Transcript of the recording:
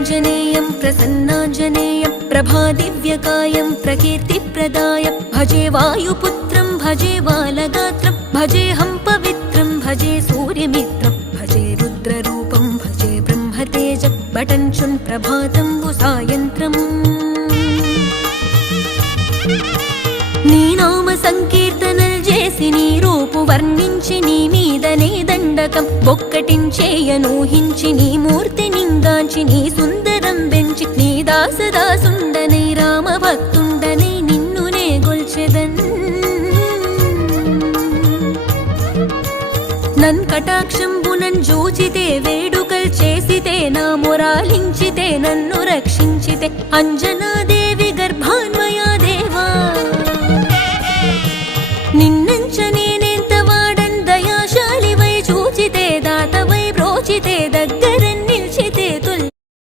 वीराञ्जनेयं प्रसन्नाञ्जनेयं प्रभादिव्यकायं प्रकीर्तिप्रदायं भजे वायुपुत्रं भजे बालगात्रं भजेऽहं पवित्रं भजे सूर्यमित्रं भजे रुद्ररूपं भजे ब्रह्मतेजं बटञ्चुन् प्रभातं सायन्त्रम् నీ నామ సంకీర్తనల్ చేసి నీ రూపు వర్ణించి నీ మీదనే దండకం బొక్కటించేయనూహించి నీ మూర్తి నింగాంచి నీ సుందరం పెంచి నీ దాసదాసుండనై రామ భక్తుండనై నిన్నునే గొల్చెదన్ నన్ కటాక్షంబునన్ జూచితే వేడుకల్ చేసితే నా మొరాలించితే నన్ను రక్షించితే అంజనాదే